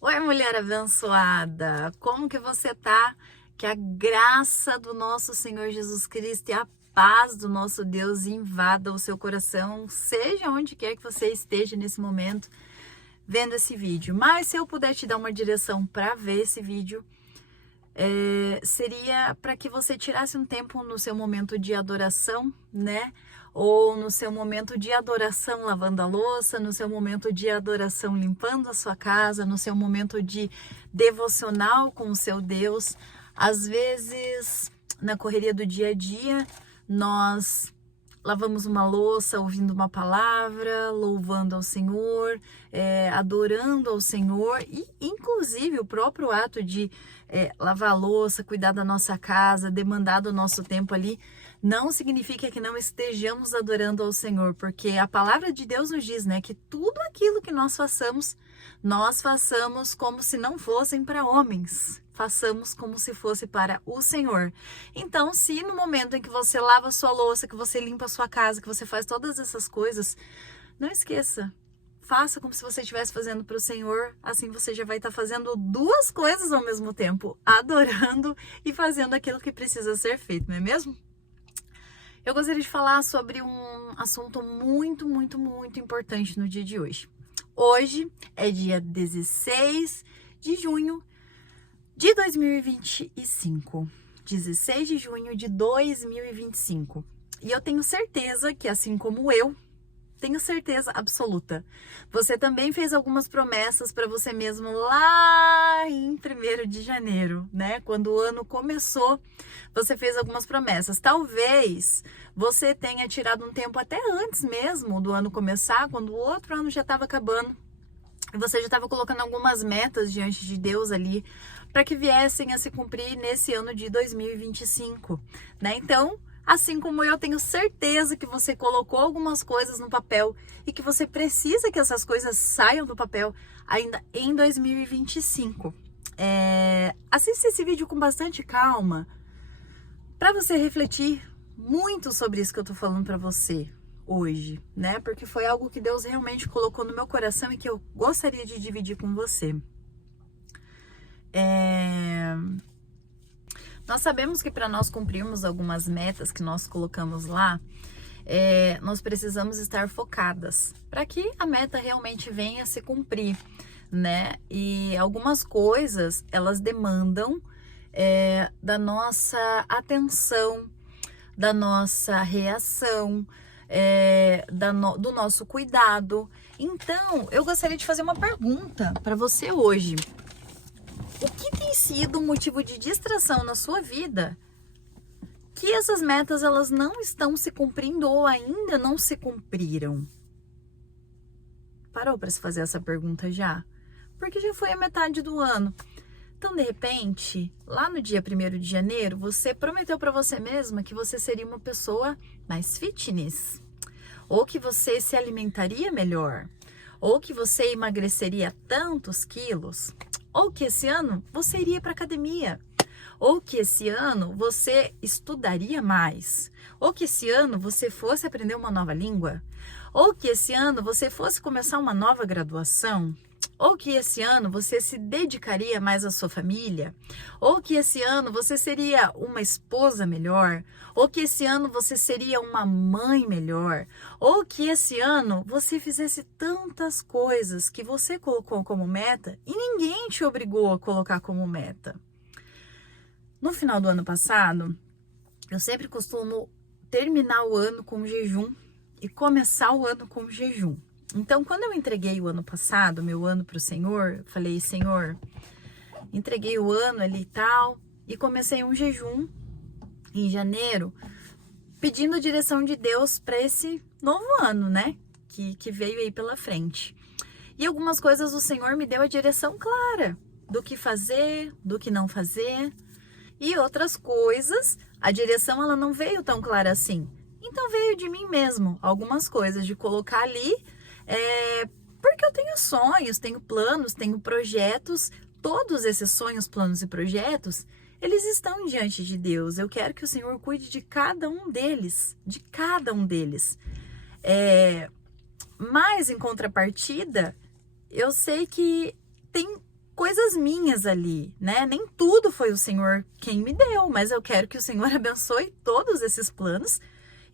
Oi, mulher abençoada! Como que você tá? Que a graça do nosso Senhor Jesus Cristo e a paz do nosso Deus invada o seu coração, seja onde quer que você esteja nesse momento vendo esse vídeo. Mas se eu puder te dar uma direção para ver esse vídeo, seria para que você tirasse um tempo no seu momento de adoração, né? Ou no seu momento de adoração lavando a louça, no seu momento de adoração limpando a sua casa, no seu momento de devocional com o seu Deus. Às vezes, na correria do dia a dia, nós lavamos uma louça, ouvindo uma palavra, louvando ao Senhor, adorando ao Senhor, e inclusive o próprio ato de lavar a louça, cuidar da nossa casa, demandar do nosso tempo ali, não significa que não estejamos adorando ao Senhor, porque a palavra de Deus nos diz, né, que tudo aquilo que nós façamos como se não fossem para homens, façamos como se fosse para o Senhor. Então, se no momento em que você lava a sua louça, que você limpa a sua casa, que você faz todas essas coisas, não esqueça, faça como se você estivesse fazendo para o Senhor, assim você já vai estar fazendo duas coisas ao mesmo tempo, adorando e fazendo aquilo que precisa ser feito, não é mesmo? Eu gostaria de falar sobre um assunto muito importante no dia de hoje. Hoje é dia 16 de junho de 2025. 16 de junho de 2025. E eu tenho certeza que, assim como eu, tenho certeza absoluta, você também fez algumas promessas para você mesmo lá em 1º de janeiro, né? Quando o ano começou, você fez algumas promessas. Talvez você tenha tirado um tempo até antes mesmo do ano começar, quando o outro ano já estava acabando. E você já estava colocando algumas metas diante de Deus ali para que viessem a se cumprir nesse ano de 2025, né? Então, assim como eu tenho certeza que você colocou algumas coisas no papel e que você precisa que essas coisas saiam do papel ainda em 2025. Assista esse vídeo com bastante calma para você refletir muito sobre isso que eu tô falando para você hoje, né? Porque foi algo que Deus realmente colocou no meu coração e que eu gostaria de dividir com você. Nós sabemos que para nós cumprirmos algumas metas que nós colocamos lá, nós precisamos estar focadas para que a meta realmente venha a se cumprir, né? E algumas coisas, elas demandam da nossa atenção, da nossa reação, do nosso cuidado. Então, eu gostaria de fazer uma pergunta para você hoje. O que tem sido um motivo de distração na sua vida que essas metas elas não estão se cumprindo ou ainda não se cumpriram? Parou para se fazer essa pergunta já? Porque já foi a metade do ano. Então, de repente, lá no dia 1º de janeiro, você prometeu para você mesma que você seria uma pessoa mais fitness, ou que você se alimentaria melhor, ou que você emagreceria tantos quilos, ou que esse ano você iria para academia, ou que esse ano você estudaria mais, ou que esse ano você fosse aprender uma nova língua, ou que esse ano você fosse começar uma nova graduação, ou que esse ano você se dedicaria mais à sua família, ou que esse ano você seria uma esposa melhor, ou que esse ano você seria uma mãe melhor, ou que esse ano você fizesse tantas coisas que você colocou como meta e ninguém te obrigou a colocar como meta. No final do ano passado, eu sempre costumo terminar o ano com jejum e começar o ano com jejum. Então, quando eu entreguei o ano passado, meu ano para o Senhor, eu falei, Senhor, entreguei o ano ali e tal, e comecei um jejum em janeiro, pedindo a direção de Deus para esse novo ano, né? Que veio aí pela frente. E algumas coisas o Senhor me deu a direção clara do que fazer, do que não fazer. E outras coisas, a direção ela não veio tão clara assim. Então veio de mim mesmo, algumas coisas de colocar ali, porque eu tenho sonhos, tenho planos, tenho projetos. Todos esses sonhos, planos e projetos, eles estão diante de Deus. Eu quero que o Senhor cuide de cada um deles, de cada um deles. Mas em contrapartida, eu sei que tem coisas minhas ali, né? Nem tudo foi o Senhor quem me deu, mas eu quero que o Senhor abençoe todos esses planos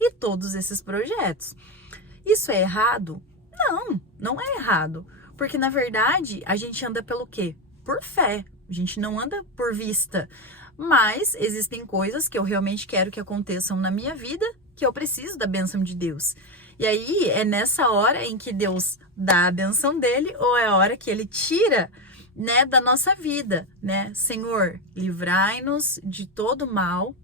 e todos esses projetos. Isso é errado? Não, não é errado. Porque, na verdade, a gente anda pelo quê? Por fé. A gente não anda por vista. Mas existem coisas que eu realmente quero que aconteçam na minha vida, que eu preciso da bênção de Deus. E aí, é nessa hora em que Deus dá a bênção dele, ou é a hora que ele tira, né, da nossa vida, né? Senhor, livrai-nos de todo mal.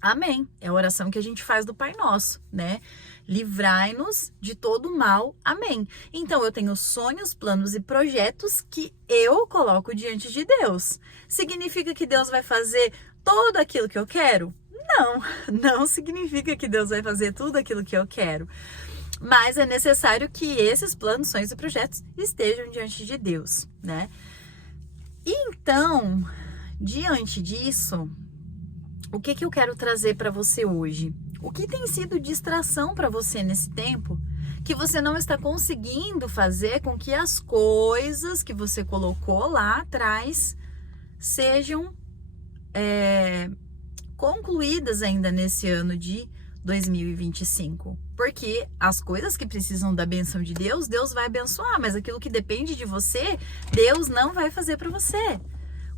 Amém. É a oração que a gente faz do Pai Nosso, né? Livrai-nos de todo mal. Amém. Então, eu tenho sonhos, planos e projetos que eu coloco diante de Deus. Significa que Deus vai fazer tudo aquilo que eu quero? Não, não significa que Deus vai fazer tudo aquilo que eu quero. Mas é necessário que esses planos, sonhos e projetos estejam diante de Deus, né? Então, diante disso, o que eu quero trazer para você hoje? O que tem sido distração para você nesse tempo que você não está conseguindo fazer com que as coisas que você colocou lá atrás sejam concluídas ainda nesse ano de 2025? Porque as coisas que precisam da bênção de Deus, Deus vai abençoar, mas aquilo que depende de você, Deus não vai fazer para você.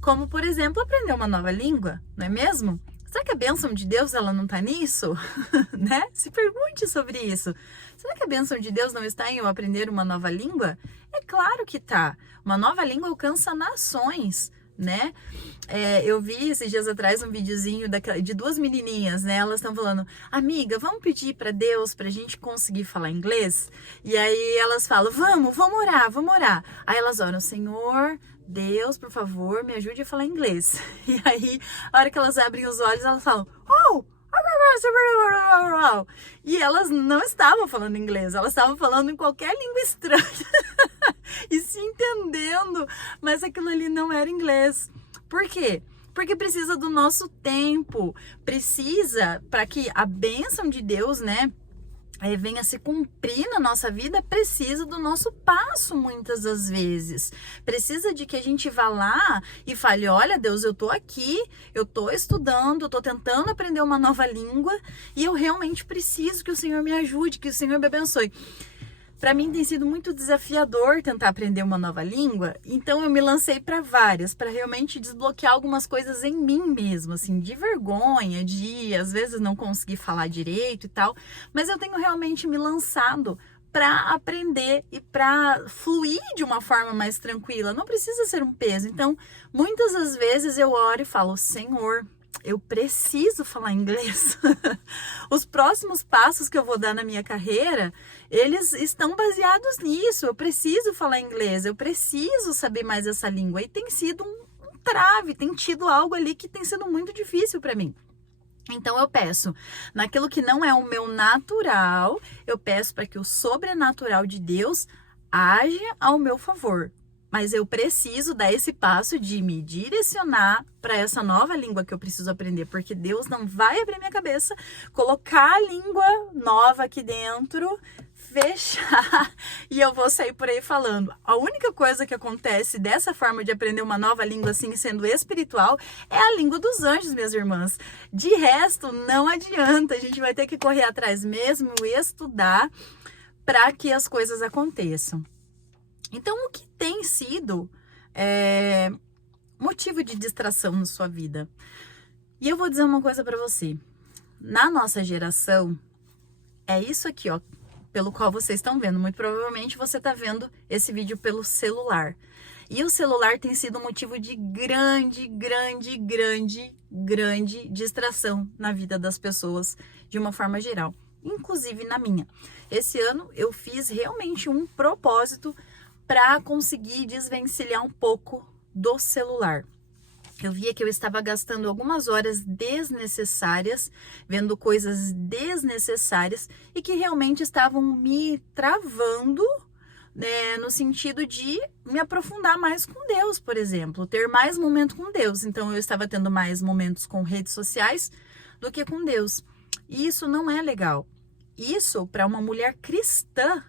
Como, por exemplo, aprender uma nova língua, não é mesmo? Será que a bênção de Deus ela não está nisso? Né? Se pergunte sobre isso. Será que a bênção de Deus não está em eu aprender uma nova língua? É claro que tá. Uma nova língua alcança nações, né? Eu vi esses dias atrás um videozinho de duas menininhas, né? Elas estão falando, amiga, vamos pedir para Deus pra gente conseguir falar inglês? E aí elas falam, vamos orar, vamos orar. Aí elas oram, Senhor Deus, por favor, me ajude a falar inglês. E aí, a hora que elas abrem os olhos, elas falam, oh! E elas não estavam falando inglês, elas estavam falando em qualquer língua estranha e se entendendo, mas aquilo ali não era inglês. Por quê? Porque precisa do nosso tempo, precisa para que a bênção de Deus, né, venha se cumprir na nossa vida, precisa do nosso passo muitas das vezes. Precisa de que a gente vá lá e fale, olha Deus, eu tô aqui, eu tô estudando, eu tô tentando aprender uma nova língua e eu realmente preciso que o Senhor me ajude, que o Senhor me abençoe. Para mim tem sido muito desafiador tentar aprender uma nova língua, então eu me lancei para várias, para realmente desbloquear algumas coisas em mim mesma, assim, de vergonha, de às vezes não conseguir falar direito e tal, mas eu tenho realmente me lançado para aprender e para fluir de uma forma mais tranquila, não precisa ser um peso. Então, muitas das vezes eu oro e falo, Senhor, eu preciso falar inglês. Os próximos passos que eu vou dar na minha carreira, eles estão baseados nisso. Eu preciso falar inglês, eu preciso saber mais essa língua. E tem sido um trave, tem tido algo ali que tem sido muito difícil para mim. Então eu peço, naquilo que não é o meu natural, eu peço para que o sobrenatural de Deus haja ao meu favor. Mas eu preciso dar esse passo de me direcionar para essa nova língua que eu preciso aprender, porque Deus não vai abrir minha cabeça, colocar a língua nova aqui dentro, fechar e eu vou sair por aí falando. A única coisa que acontece dessa forma de aprender uma nova língua, assim, sendo espiritual, é a língua dos anjos, minhas irmãs. De resto, não adianta, a gente vai ter que correr atrás mesmo e estudar para que as coisas aconteçam. Então, o que tem sido motivo de distração na sua vida? E eu vou dizer uma coisa para você. Na nossa geração, é isso aqui, ó, pelo qual vocês estão vendo. Muito provavelmente você está vendo esse vídeo pelo celular. E o celular tem sido motivo de grande distração na vida das pessoas, de uma forma geral. Inclusive na minha. Esse ano eu fiz realmente um propósito para conseguir desvencilhar um pouco do celular. Eu via que eu estava gastando algumas horas desnecessárias, vendo coisas desnecessárias e que realmente estavam me travando, né, no sentido de me aprofundar mais com Deus, por exemplo, ter mais momento com Deus. Então eu estava tendo mais momentos com redes sociais do que com Deus. E isso não é legal. Isso, para uma mulher cristã,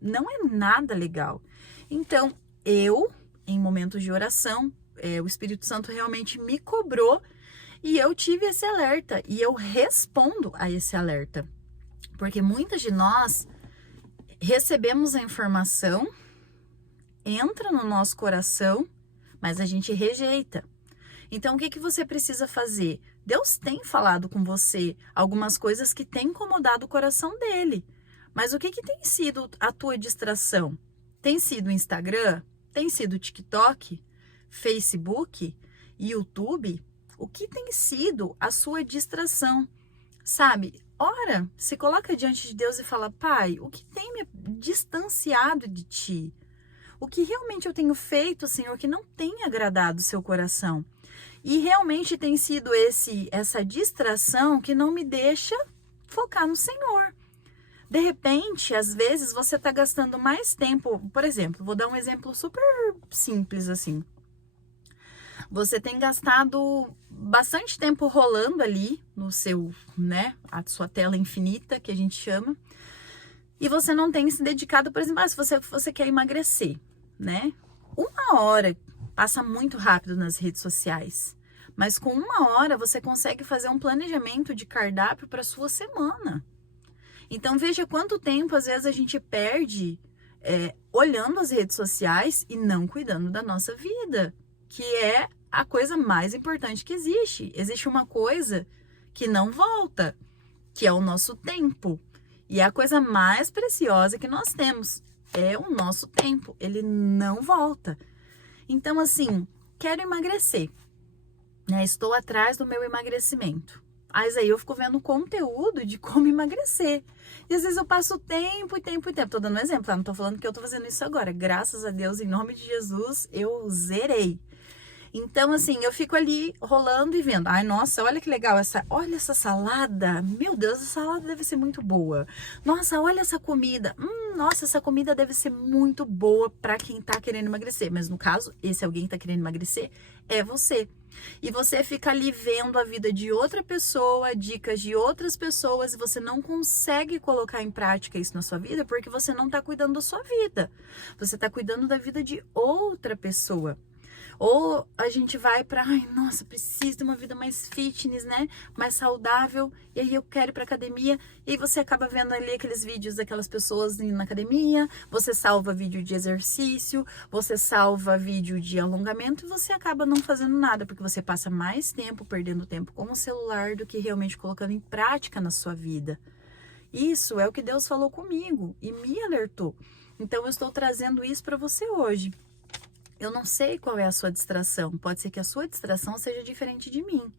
não é nada legal. Então, eu em momentos de oração, o Espírito Santo realmente me cobrou e eu tive esse alerta e eu respondo a esse alerta. Porque muitas de nós recebemos a informação, entra no nosso coração, mas a gente rejeita. Então, o que você precisa fazer? Deus tem falado com você algumas coisas que têm incomodado o coração dele. Mas o que tem sido a tua distração? Tem sido o Instagram? Tem sido o TikTok? Facebook? YouTube? O que tem sido a sua distração? Sabe? Ora, se coloca diante de Deus e fala: Pai, o que tem me distanciado de Ti? O que realmente eu tenho feito, Senhor, que não tem agradado o seu coração? E realmente tem sido essa distração que não me deixa focar no Senhor. De repente, às vezes, você está gastando mais tempo. Por exemplo, vou dar um exemplo super simples assim. Você tem gastado bastante tempo rolando ali no seu, a sua tela infinita, que a gente chama. E você não tem se dedicado, por exemplo, se você quer emagrecer, né? 1 hora passa muito rápido nas redes sociais. Mas com 1 hora você consegue fazer um planejamento de cardápio para sua semana. Então veja quanto tempo às vezes a gente perde olhando as redes sociais e não cuidando da nossa vida, que é a coisa mais importante que existe. Existe uma coisa que não volta, que é o nosso tempo. E é a coisa mais preciosa que nós temos, é o nosso tempo. Ele não volta. Então, assim, quero emagrecer, né? Estou atrás do meu emagrecimento. Mas aí eu fico vendo conteúdo de como emagrecer. E às vezes eu passo tempo e tempo e tempo. Tô dando um exemplo, tá? Não tô falando que eu tô fazendo isso agora. Graças a Deus, em nome de Jesus, eu zerei. Então, assim, eu fico ali rolando e vendo. Ai, nossa, olha que legal olha essa salada. Meu Deus, essa salada deve ser muito boa. Nossa, olha essa comida. Nossa, essa comida deve ser muito boa para quem tá querendo emagrecer. Mas no caso, esse alguém que tá querendo emagrecer é você. E você fica ali vendo a vida de outra pessoa, dicas de outras pessoas, e você não consegue colocar em prática isso na sua vida porque você não tá cuidando da sua vida. Você tá cuidando da vida de outra pessoa. Ou a gente vai para, ai, nossa, preciso de uma vida mais fitness, né? Mais saudável. E aí eu quero ir para academia. E aí você acaba vendo ali aqueles vídeos daquelas pessoas indo na academia. Você salva vídeo de exercício. Você salva vídeo de alongamento. E você acaba não fazendo nada. Porque você passa mais tempo perdendo tempo com o celular do que realmente colocando em prática na sua vida. Isso é o que Deus falou comigo e me alertou. Então eu estou trazendo isso para você hoje. Eu não sei qual é a sua distração. Pode ser que a sua distração seja diferente de mim.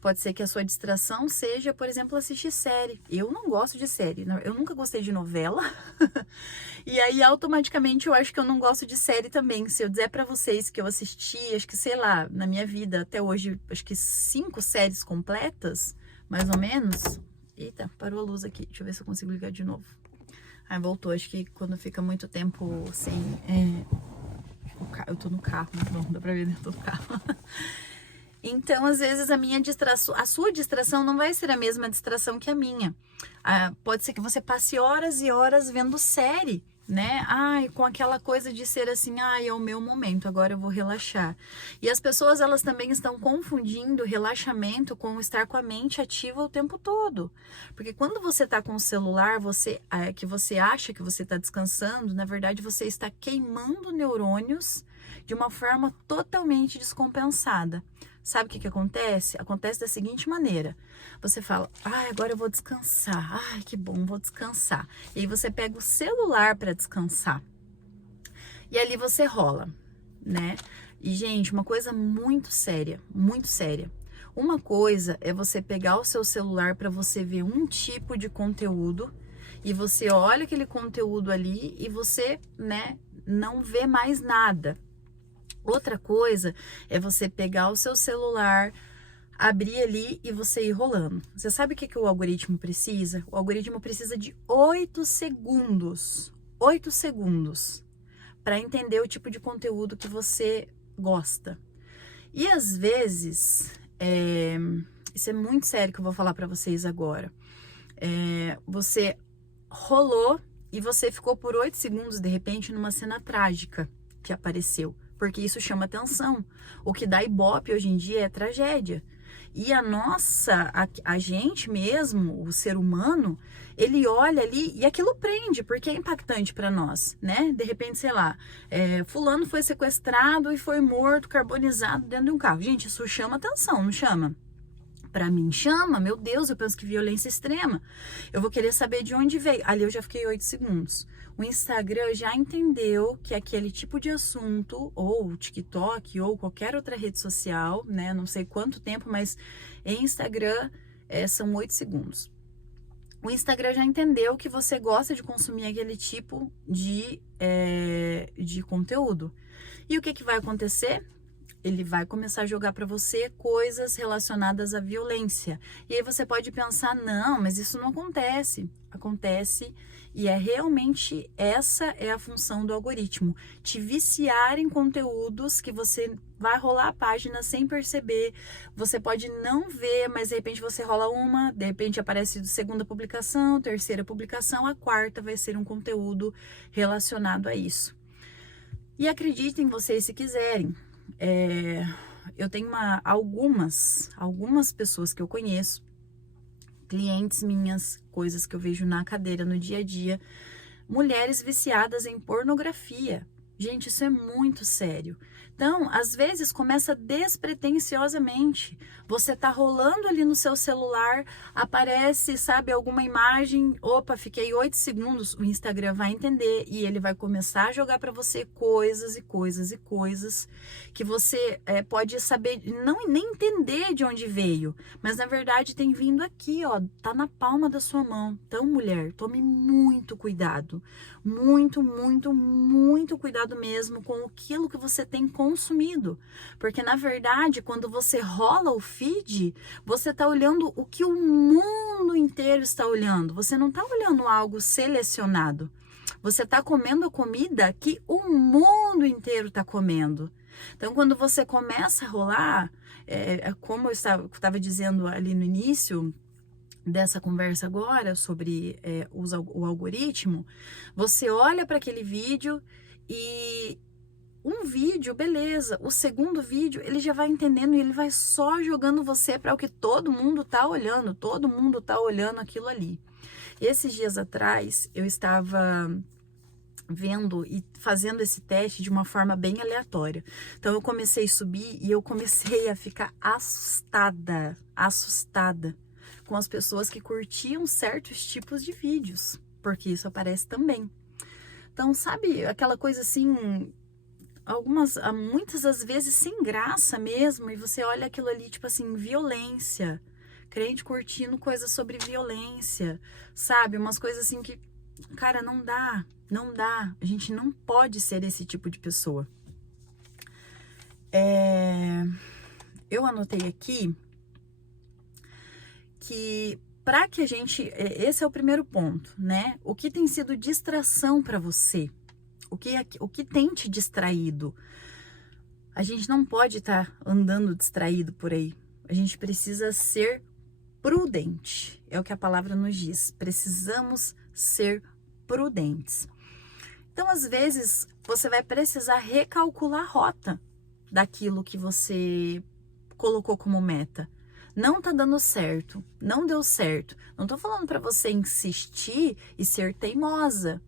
Pode ser que a sua distração seja, por exemplo, assistir série. Eu não gosto de série. Eu nunca gostei de novela. E aí, automaticamente, eu acho que eu não gosto de série também. Se eu dizer pra vocês que eu assisti, acho que, sei lá, na minha vida, até hoje, acho que 5 séries completas, mais ou menos. Eita, parou a luz aqui. Deixa eu ver se eu consigo ligar de novo. Aí, voltou. Acho que quando fica muito tempo sem... Eu tô no carro, não dá pra ver dentro do carro. Então, às vezes, a sua distração não vai ser a mesma distração que a minha. Pode ser que você passe horas e horas vendo série, né? Ai, com aquela coisa de ser assim, ai, é o meu momento, agora eu vou relaxar. E as pessoas, elas também estão confundindo relaxamento com estar com a mente ativa o tempo todo. Porque quando você tá com o celular, que você acha que você tá descansando, na verdade você está queimando neurônios de uma forma totalmente descompensada. Sabe o que acontece? Acontece da seguinte maneira. Você fala, ai, agora eu vou descansar. Ai, que bom, vou descansar. E aí você pega o celular para descansar. E ali você rola, né? E, gente, uma coisa muito séria, muito séria. Uma coisa é você pegar o seu celular para você ver um tipo de conteúdo e você olha aquele conteúdo ali e você, né, não vê mais nada. Outra coisa é você pegar o seu celular, abrir ali e você ir rolando. Você sabe o que o algoritmo precisa? O algoritmo precisa de 8 segundos. 8 segundos para entender o tipo de conteúdo que você gosta. E às vezes, isso é muito sério que eu vou falar para vocês agora. Você rolou e você ficou por 8 segundos, de repente, numa cena trágica que apareceu. porque isso chama atenção. O que dá ibope hoje em dia é tragédia. E a gente mesmo, o ser humano, ele olha ali e aquilo prende, porque é impactante para nós, né? De repente, sei lá, fulano foi sequestrado e foi morto, carbonizado dentro de um carro. Gente, isso chama atenção, não chama? Para mim chama, meu Deus, eu penso que violência extrema. Eu vou querer saber de onde veio. Ali eu já fiquei 8 segundos. O Instagram já entendeu que aquele tipo de assunto, ou o TikTok, ou qualquer outra rede social, né? Não sei quanto tempo, mas em Instagram são 8 segundos. O Instagram já entendeu que você gosta de consumir aquele tipo de conteúdo. E o que vai acontecer? Ele vai começar a jogar para você coisas relacionadas à violência. E aí você pode pensar, não, mas isso não acontece. Acontece, e realmente essa é a função do algoritmo. Te viciar em conteúdos que você vai rolar a página sem perceber. Você pode não ver, mas de repente você rola uma, de repente aparece segunda publicação, terceira publicação, a quarta vai ser um conteúdo relacionado a isso. E acreditem vocês se quiserem. Eu tenho algumas pessoas que eu conheço, clientes minhas, coisas que eu vejo na cadeira no dia a dia, mulheres viciadas em pornografia. Gente, isso é muito sério. Então, às vezes começa despretensiosamente. Você tá rolando ali no seu celular, aparece, sabe, alguma imagem, opa, fiquei 8 segundos, o Instagram vai entender e ele vai começar a jogar para você coisas e coisas e coisas que você pode saber, nem entender de onde veio, mas na verdade tem vindo aqui, ó, tá na palma da sua mão. Então, mulher, tome muito cuidado. Muito, muito, muito cuidado mesmo com aquilo que você tem consumido. Porque, na verdade, quando você rola o feed, você está olhando o que o mundo inteiro está olhando. Você não está olhando algo selecionado. Você está comendo a comida que o mundo inteiro está comendo. Então, quando você começa a rolar, como eu estava dizendo ali no início dessa conversa agora sobre o algoritmo, você olha para aquele vídeo e um vídeo, beleza, o segundo vídeo ele já vai entendendo e ele vai só jogando você para o que todo mundo tá olhando aquilo ali. Esses dias atrás eu estava vendo e fazendo esse teste de uma forma bem aleatória. Então eu comecei a subir e eu comecei a ficar assustada com as pessoas que curtiam certos tipos de vídeos, porque isso aparece também. Então, sabe, aquela coisa assim, muitas das vezes sem graça mesmo, e você olha aquilo ali, tipo assim, violência, crente curtindo coisas sobre violência, sabe, umas coisas assim que, cara, não dá, a gente não pode ser esse tipo de pessoa. Eu anotei aqui que para que a gente, esse é o primeiro ponto, né? O que tem sido distração para você? O que tem te distraído? A gente não pode estar andando distraído por aí. A gente precisa ser prudente. É o que a palavra nos diz. Precisamos ser prudentes. Então, às vezes, você vai precisar recalcular a rota daquilo que você colocou como meta. Não tá dando certo, não deu certo. Não tô falando para você insistir e ser teimosa.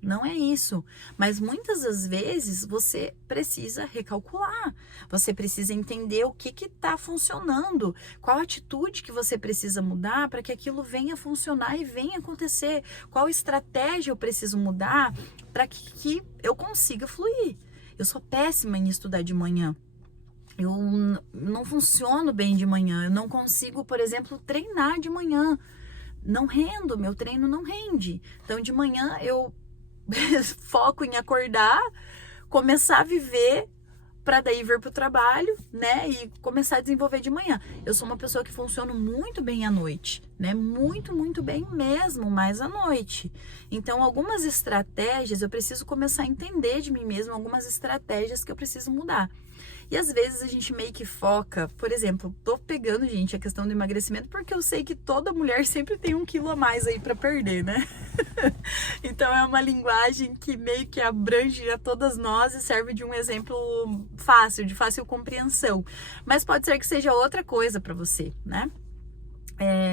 Não é isso. Mas muitas das vezes você precisa recalcular. Você precisa entender o que tá funcionando. Qual atitude que você precisa mudar para que aquilo venha funcionar e venha acontecer. Qual estratégia eu preciso mudar para que eu consiga fluir. Eu sou péssima em estudar de manhã. Eu não funciono bem de manhã, eu não consigo, por exemplo, treinar de manhã. Não rendo, meu treino não rende. Então, de manhã eu foco em acordar, começar a viver para daí vir para o trabalho, né? E começar a desenvolver de manhã. Eu sou uma pessoa que funciona muito bem à noite, né? Muito, muito bem mesmo, mais à noite. Então, algumas estratégias eu preciso começar a entender de mim mesma, algumas estratégias que eu preciso mudar. E às vezes a gente meio que foca, por exemplo, tô pegando, gente, a questão do emagrecimento, porque eu sei que toda mulher sempre tem 1 quilo a mais aí para perder, né? Então é uma linguagem que meio que abrange a todas nós e serve de um exemplo fácil, de fácil compreensão. Mas pode ser que seja outra coisa para você, né?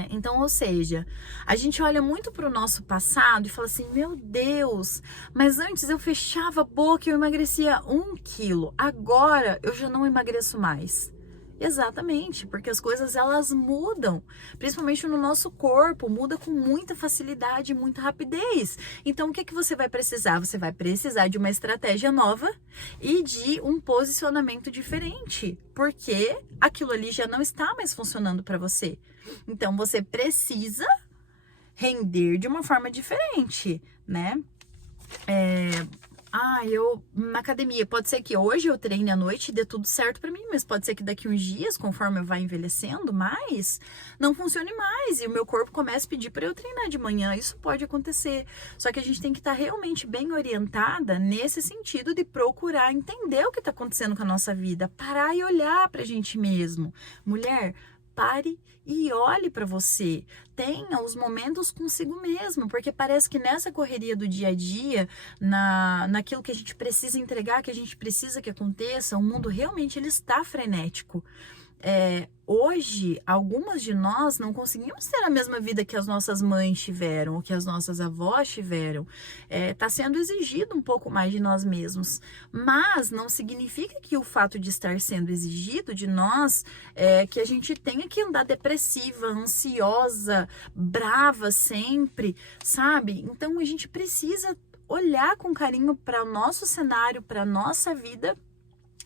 Então, ou seja, a gente olha muito para o nosso passado e fala assim, meu Deus, mas antes eu fechava a boca e eu emagrecia 1 quilo, agora eu já não emagreço mais. Exatamente, porque as coisas elas mudam, principalmente no nosso corpo, muda com muita facilidade, muita rapidez. Então, o que você vai precisar? Você vai precisar de uma estratégia nova e de um posicionamento diferente, porque aquilo ali já não está mais funcionando para você. Então, você precisa render de uma forma diferente, né? Eu na academia, pode ser que hoje eu treine à noite e dê tudo certo pra mim, mas pode ser que daqui uns dias, conforme eu vá envelhecendo mais, não funcione mais e o meu corpo comece a pedir para eu treinar de manhã. Isso pode acontecer. Só que a gente tem que estar realmente bem orientada nesse sentido de procurar entender o que está acontecendo com a nossa vida, parar e olhar pra gente mesmo. Mulher, pare e olhe para você. Tenha os momentos consigo mesmo, porque parece que nessa correria do dia a dia, naquilo que a gente precisa entregar, que a gente precisa que aconteça, o mundo realmente ele está frenético. Hoje, algumas de nós não conseguimos ter a mesma vida que as nossas mães tiveram, ou que as nossas avós tiveram. Está sendo exigido um pouco mais de nós mesmos, mas não significa que o fato de estar sendo exigido de nós que a gente tenha que andar depressiva, ansiosa, brava sempre, sabe? Então a gente precisa olhar com carinho para o nosso cenário, para a nossa vida,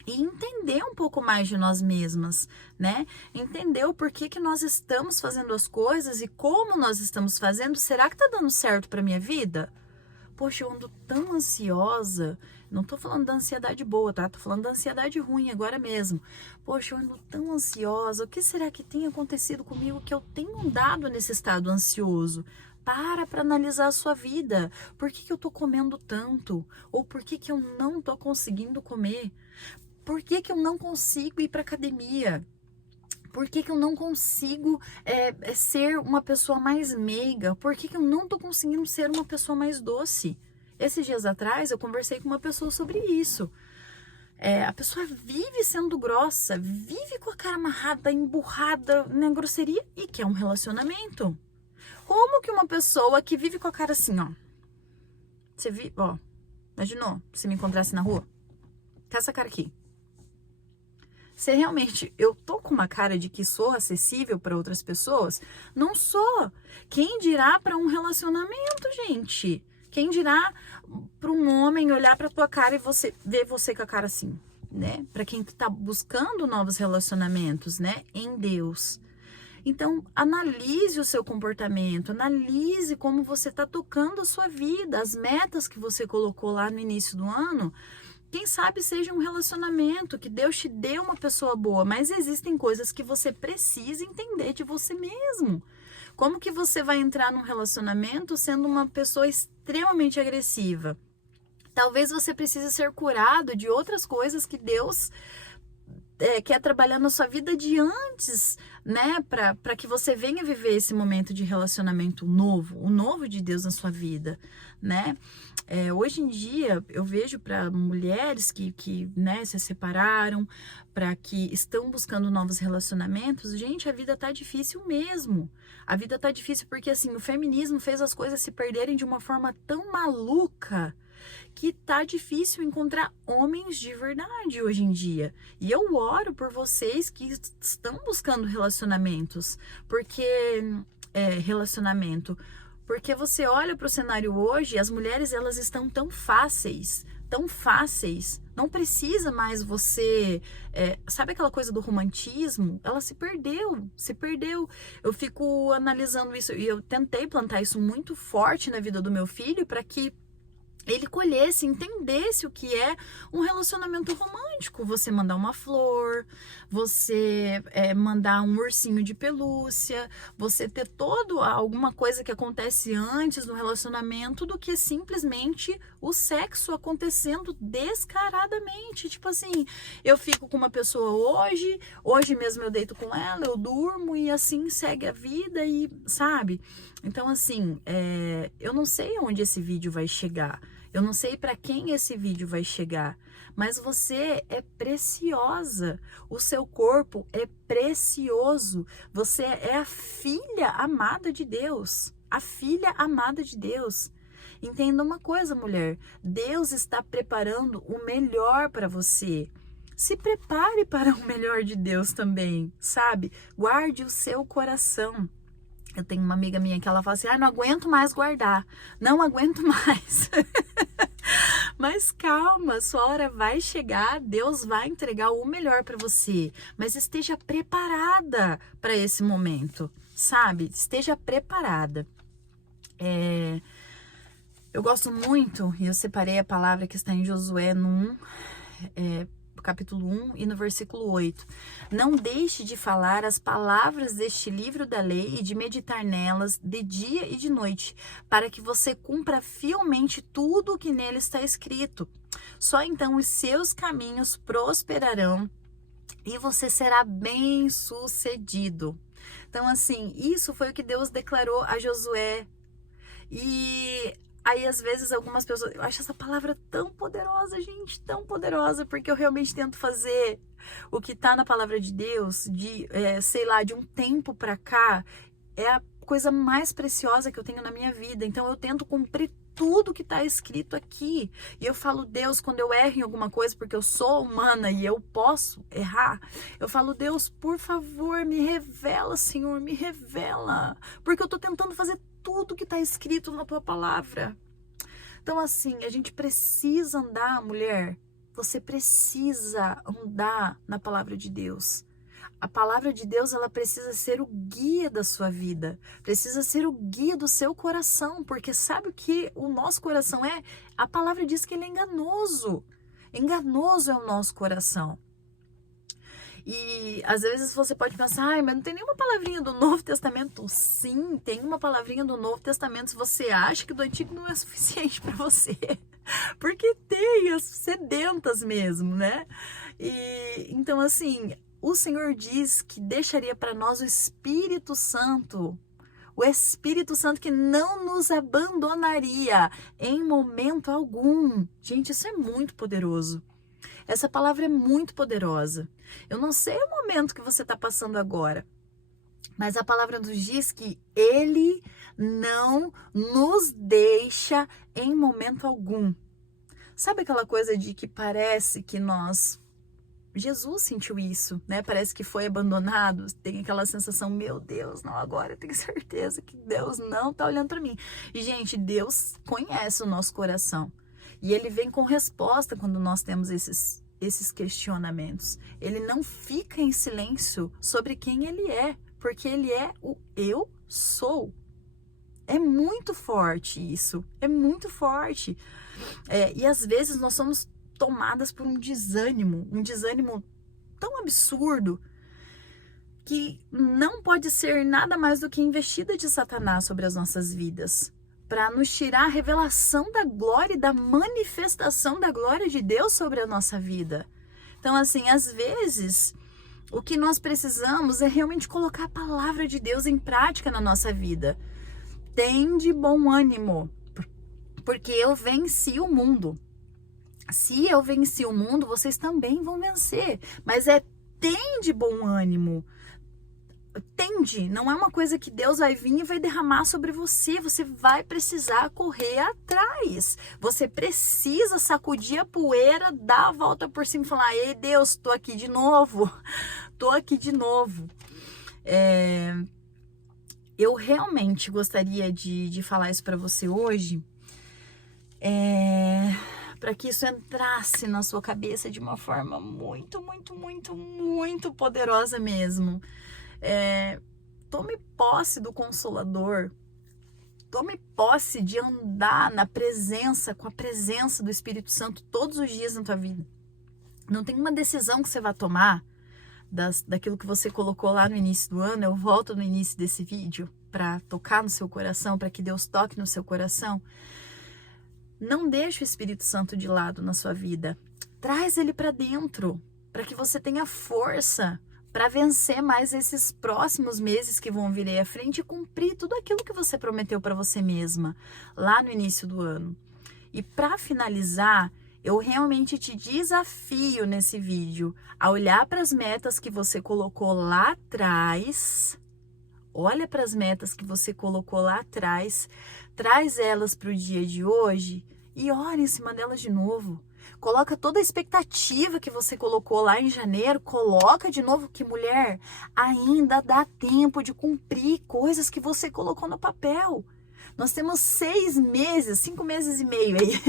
e entender um pouco mais de nós mesmas, né? Entender o porquê que nós estamos fazendo as coisas e como nós estamos fazendo. Será que tá dando certo pra minha vida? Poxa, eu ando tão ansiosa. Não tô falando da ansiedade boa, tá? Tô falando da ansiedade ruim agora mesmo. Poxa, eu ando tão ansiosa. O que será que tem acontecido comigo que eu tenho andado nesse estado ansioso? Para analisar a sua vida. Por que eu tô comendo tanto? Ou por que eu não tô conseguindo comer? Por que eu não consigo ir para academia? Por que eu não consigo ser uma pessoa mais meiga? Por que eu não tô conseguindo ser uma pessoa mais doce? Esses dias atrás eu conversei com uma pessoa sobre isso. A pessoa vive sendo grossa, vive com a cara amarrada, emburrada na grosseria e quer um relacionamento. Como que uma pessoa que vive com a cara assim, ó. Imaginou? Se me encontrasse na rua? Com essa cara aqui. Se realmente eu tô com uma cara de que sou acessível para outras pessoas, não sou. Quem dirá para um relacionamento, gente? Quem dirá para um homem olhar para tua cara e ver você com a cara assim, né? Para quem tá buscando novos relacionamentos, né? Em Deus. Então, analise o seu comportamento, analise como você está tocando a sua vida, as metas que você colocou lá no início do ano. Quem sabe seja um relacionamento, que Deus te dê uma pessoa boa, mas existem coisas que você precisa entender de você mesmo. Como que você vai entrar num relacionamento sendo uma pessoa extremamente agressiva? Talvez você precise ser curado de outras coisas que Deus quer trabalhar na sua vida de antes, né? Para que você venha viver esse momento de relacionamento novo, o novo de Deus na sua vida, né? Hoje em dia, eu vejo para mulheres que né, se separaram, para que estão buscando novos relacionamentos, gente, a vida tá difícil mesmo. A vida tá difícil porque, assim, o feminismo fez as coisas se perderem de uma forma tão maluca que tá difícil encontrar homens de verdade hoje em dia. E eu oro por vocês que estão buscando relacionamentos, porque porque você olha para o cenário hoje, as mulheres elas estão tão fáceis, não precisa mais você, sabe aquela coisa do romantismo? Ela se perdeu. Eu fico analisando isso e eu tentei plantar isso muito forte na vida do meu filho para que ele colhesse, entendesse o que é um relacionamento romântico. Você mandar uma flor, você mandar um ursinho de pelúcia, você ter alguma coisa que acontece antes no relacionamento do que simplesmente o sexo acontecendo descaradamente. Tipo assim, eu fico com uma pessoa hoje mesmo eu deito com ela, eu durmo e assim segue a vida e sabe? Então assim, eu não sei aonde esse vídeo vai chegar. Eu não sei para quem esse vídeo vai chegar, mas você é preciosa. O seu corpo é precioso. Você é a filha amada de Deus. A filha amada de Deus. Entenda uma coisa, mulher. Deus está preparando o melhor para você. Se prepare para o melhor de Deus também, sabe? Guarde o seu coração. Eu tenho uma amiga minha que ela fala assim, não aguento mais guardar, não aguento mais. Mas calma, sua hora vai chegar, Deus vai entregar o melhor para você. Mas esteja preparada para esse momento, sabe? Esteja preparada. Eu gosto muito, e eu separei a palavra que está em Josué no capítulo 1 e no versículo 8. Não deixe de falar as palavras deste livro da lei e de meditar nelas de dia e de noite, para que você cumpra fielmente tudo o que nele está escrito. Só então os seus caminhos prosperarão e você será bem-sucedido. Então, assim, isso foi o que Deus declarou a Josué. E aí, às vezes, algumas pessoas... Eu acho essa palavra tão poderosa, gente, tão poderosa, porque eu realmente tento fazer o que tá na palavra de Deus, de um tempo pra cá, é a coisa mais preciosa que eu tenho na minha vida. Então, eu tento cumprir tudo que tá escrito aqui. E eu falo, Deus, quando eu erro em alguma coisa, porque eu sou humana e eu posso errar, eu falo, Deus, por favor, me revela, Senhor, me revela. Porque eu tô tentando fazer tudo que está escrito na tua palavra. Então, assim, a gente precisa andar, mulher. Você precisa andar na palavra de Deus. A palavra de Deus, ela precisa ser o guia da sua vida. Precisa ser o guia do seu coração. Porque sabe o que o nosso coração é? A palavra diz que ele é enganoso. Enganoso é o nosso coração. E às vezes você pode pensar, mas não tem nenhuma palavrinha do Novo Testamento. Sim, tem uma palavrinha do Novo Testamento. Se você acha que do Antigo não é suficiente para você, porque tem as sedentas mesmo, né? E então assim, o Senhor diz que deixaria para nós o Espírito Santo. O Espírito Santo que não nos abandonaria em momento algum. Gente, isso é muito poderoso. Essa palavra é muito poderosa. Eu não sei o momento que você está passando agora, mas a palavra nos diz que Ele não nos deixa em momento algum. Sabe aquela coisa de que parece que Jesus sentiu isso, né? Parece que foi abandonado, tem aquela sensação, meu Deus, não, agora eu tenho certeza que Deus não está olhando para mim. E, gente, Deus conhece o nosso coração. E Ele vem com resposta quando nós temos esses questionamentos. Ele não fica em silêncio sobre quem Ele é, porque Ele é o eu sou. É muito forte isso, é muito forte. E às vezes nós somos tomadas por um desânimo tão absurdo, que não pode ser nada mais do que investida de Satanás sobre as nossas vidas, para nos tirar a revelação da glória e da manifestação da glória de Deus sobre a nossa vida. Então, assim, às vezes, o que nós precisamos é realmente colocar a palavra de Deus em prática na nossa vida. Tende bom ânimo, porque eu venci o mundo. Se eu venci o mundo, vocês também vão vencer. Mas tende bom ânimo. Tende, não é uma coisa que Deus vai vir e vai derramar sobre você. Você vai precisar correr atrás. Você precisa sacudir a poeira, dar a volta por cima e falar: ei, Deus, tô aqui de novo. Tô aqui de novo. Eu realmente gostaria de falar isso para você hoje. Para que isso entrasse na sua cabeça de uma forma muito, muito, muito, muito poderosa mesmo. Tome posse do Consolador. Tome posse de andar na presença, com a presença do Espírito Santo todos os dias na tua vida. Não tem uma decisão que você vai tomar daquilo que você colocou lá no início do ano. Eu volto no início desse vídeo para tocar no seu coração, para que Deus toque no seu coração. Não deixe o Espírito Santo de lado na sua vida. Traz ele para dentro, para que você tenha força para vencer mais esses próximos meses que vão vir aí à frente e cumprir tudo aquilo que você prometeu para você mesma lá no início do ano. E para finalizar, eu realmente te desafio nesse vídeo a olhar para as metas que você colocou lá atrás. Olha para as metas que você colocou lá atrás, traz elas para o dia de hoje e ora em cima delas de novo. Coloca toda a expectativa que você colocou lá em janeiro, coloca de novo, que mulher, ainda dá tempo de cumprir coisas que você colocou no papel. Nós temos 6 meses, 5 meses e meio aí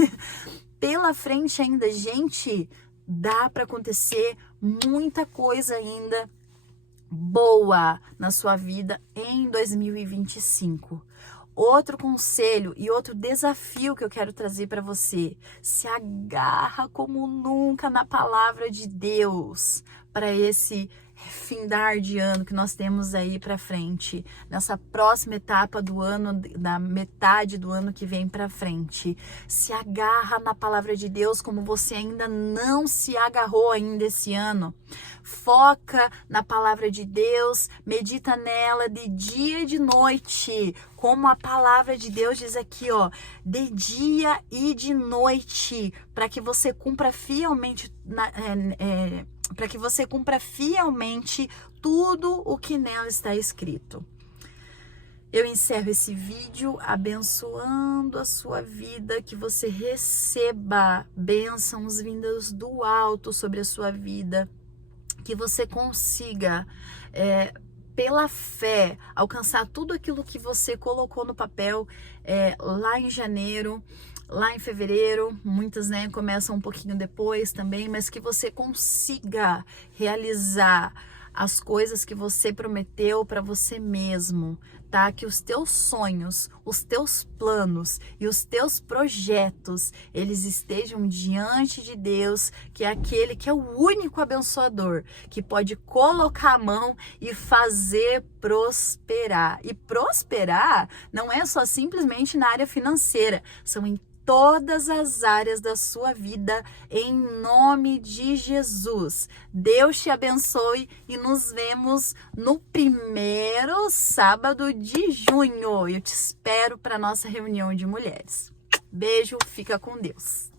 pela frente ainda, gente. Dá para acontecer muita coisa ainda boa na sua vida em 2025. Outro conselho e outro desafio que eu quero trazer para você: se agarra como nunca na palavra de Deus para esse findar de ano que nós temos aí para frente, nessa próxima etapa do ano, da metade do ano que vem para frente. Se agarra na palavra de Deus como você ainda não se agarrou ainda esse ano. Foca na palavra de Deus, medita nela de dia e de noite, como a palavra de Deus diz aqui, ó, de dia e de noite, para que você cumpra fielmente para que você cumpra fielmente tudo o que nela está escrito. Eu encerro esse vídeo abençoando a sua vida, que você receba bênçãos vindas do alto sobre a sua vida, que você consiga, pela fé, alcançar tudo aquilo que você colocou no papel lá em janeiro, lá em fevereiro. Muitas, começam um pouquinho depois também, mas que você consiga realizar as coisas que você prometeu para você mesmo, tá? Que os teus sonhos, os teus planos e os teus projetos, eles estejam diante de Deus, que é aquele que é o único abençoador, que pode colocar a mão e fazer prosperar. E prosperar não é só simplesmente na área financeira, são em todas as áreas da sua vida, em nome de Jesus. Deus te abençoe e nos vemos no primeiro sábado de junho. Eu te espero para nossa reunião de mulheres. Beijo, fica com Deus.